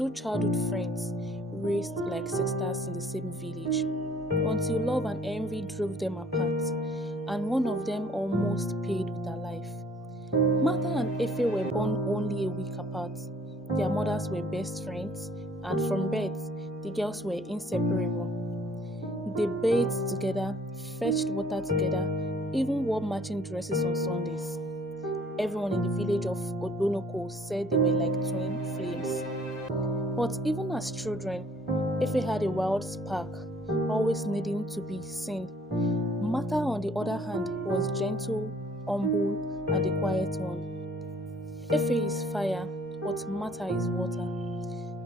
two childhood friends raised like sisters in the same village until love and envy drove them apart, and one of them almost paid with her life. Martha and Efe were born only a week apart. Their mothers were best friends, and from birth, the girls were inseparable. They bathed together, fetched water together, even wore matching dresses on Sundays. Everyone in the village of Odonoko said they were like twin flames. But even as children, Efe had a wild spark, always needing to be seen. Martha, on the other hand, was gentle, humble, and a quiet one. Efe is fire, but Martha is water.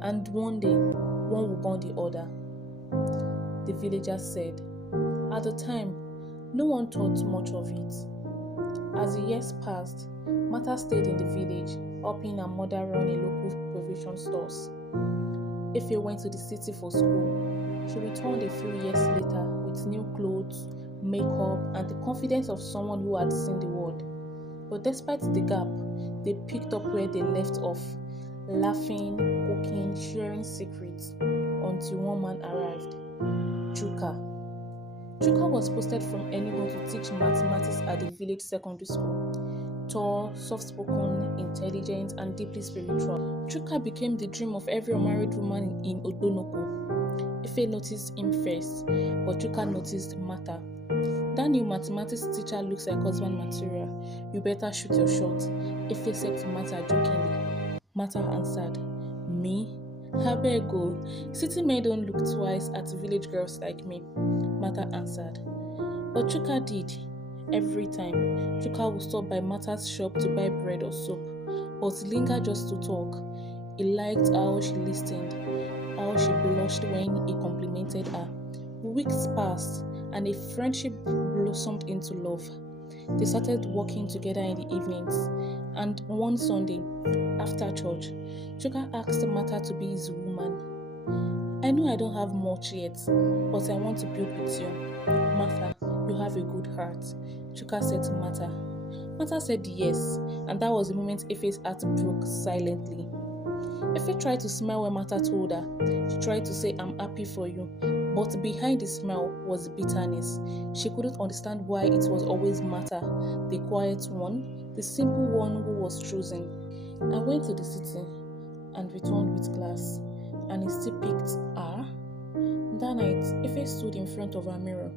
And one day, one will burn the other, the villagers said. At the time, no one thought much of it. As the years passed, Martha stayed in the village, helping her mother run a local provision stores. Efe went to the city for school. She returned a few years later with new clothes, makeup, and the confidence of someone who had seen the world. But despite the gap, they picked up where they left off, laughing, cooking, sharing secrets, until one man arrived, Chuka. Chuka was posted from Enugu to teach mathematics at the village secondary school. Tall, soft-spoken, intelligent, and deeply spiritual, Chuka became the dream of every unmarried woman in Odonoko. Ife noticed him first, but Chuka noticed Martha. That new mathematics teacher looks like husband material. You better shoot your shot, Ife said to Martha jokingly. Martha answered, Me? Abego, city men don't look twice at village girls like me, Martha answered. But Chuka did. Every time, Chuka would stop by Martha's shop to buy bread or soap, but linger just to talk. He liked how she listened, how she blushed when he complimented her. Weeks passed, and a friendship blossomed into love. They started working together in the evenings, and one Sunday, after church, Chuka asked Martha to be his woman. I know I don't have much yet, but I want to build with you. Martha, you have a good heart, Chuka said to Martha. Martha said yes, and that was the moment Efe's heart broke silently. Efe tried to smile when Martha told her. She tried to say, I'm happy for you, but behind the smile was bitterness. She couldn't understand why it was always Martha, the quiet one, the simple one who was chosen. I went to the city and returned with glass, and he still picked her. That night, Efe stood in front of her mirror,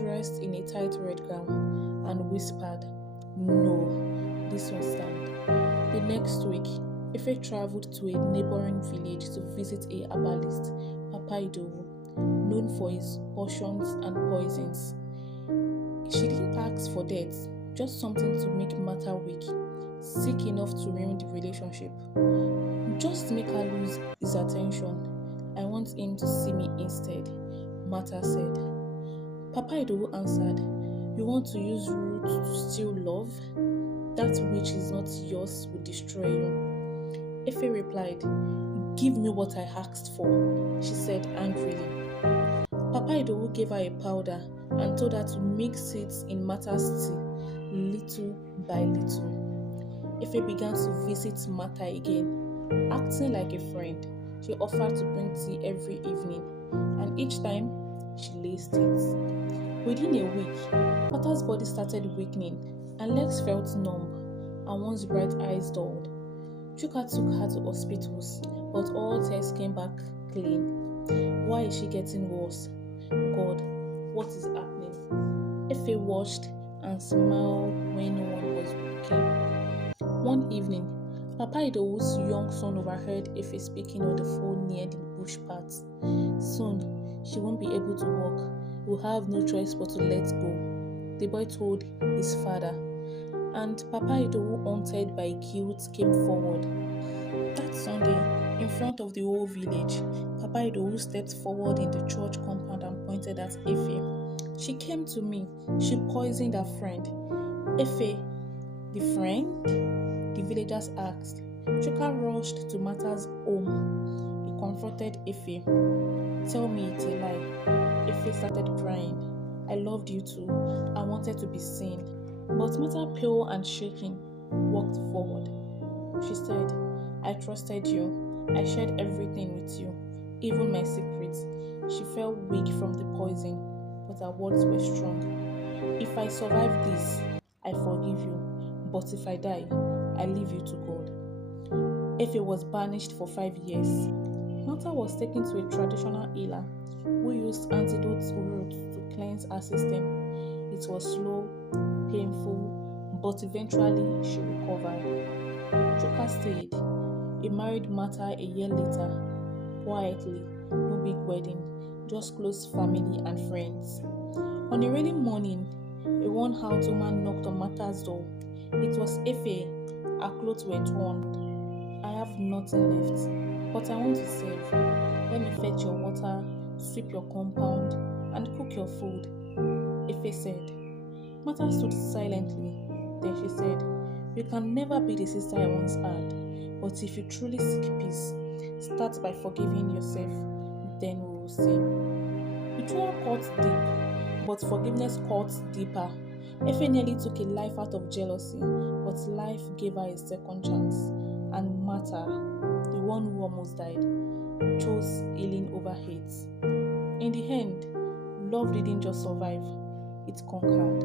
dressed in a tight red gown, and whispered, No, this won't stand. The next week, Efe traveled to a neighboring village to visit a herbalist, Papa Idowu, known for his potions and poisons. She didn't ask for death, just something to make Martha weak, sick enough to ruin the relationship. Just make her lose his attention. I want him to see me instead, Martha said. Papa Idowu answered, You want to use root to steal love? That which is not yours will destroy you. Efe replied, Give me what I asked for, she said angrily. Papa Idowu gave her a powder and told her to mix it in Martha's tea, little by little. Efe began to visit Martha again, acting like a friend. She offered to bring tea every evening, and each time, she laced it. Within a week, Martha's body started weakening, and legs felt numb, and one's bright eyes dulled. Chuka took her to hospitals, but all tests came back clean. Why is she getting worse? God, what is happening? Efe watched and smiled when no one was looking. One evening, Papa Idowu's young son overheard Efe speaking on the phone near the bush path. Soon, she won't be able to walk. We'll have no choice but to let go, the boy told his father. And Papa Idowu, haunted by guilt, came forward. That Sunday, in front of the whole village, Papa Idowu stepped forward in the church compound and pointed at Efe. She came to me. She poisoned her friend. Efe, the friend? The villagers asked. Chuka rushed to Martha's home. He confronted Efe. Tell me it's a lie. Efe started crying. I loved you too. I wanted to be seen. But Martha, pale and shaking, walked forward. She said, I trusted you. I shared everything with you, even my secrets. She felt weak from the poison, but her words were strong. If I survive this, I forgive you. But if I die, I leave you to God. Efe was banished for 5 years. Martha was taken to a traditional healer who used antidote roots to cleanse her system. It was slow, painful, but eventually she recovered. Chuka stayed. He married Martha a year later, quietly, no big wedding, just close family and friends. On a rainy morning, a worn-out woman knocked on Martha's door. It was Efe. Her clothes were torn. I have nothing left, but I want to serve. Let me fetch your water, sweep your compound, and cook your food, Efe said. Martha stood silently. Then she said, "You can never be the sister I once had, but if you truly seek peace, start by forgiving yourself, then we will see." Betrayal cuts deep, but forgiveness cuts deeper. Efe nearly took a life out of jealousy, but life gave her a second chance. And Martha, the one who almost died, chose healing over hate. In the end, love didn't just survive, it conquered.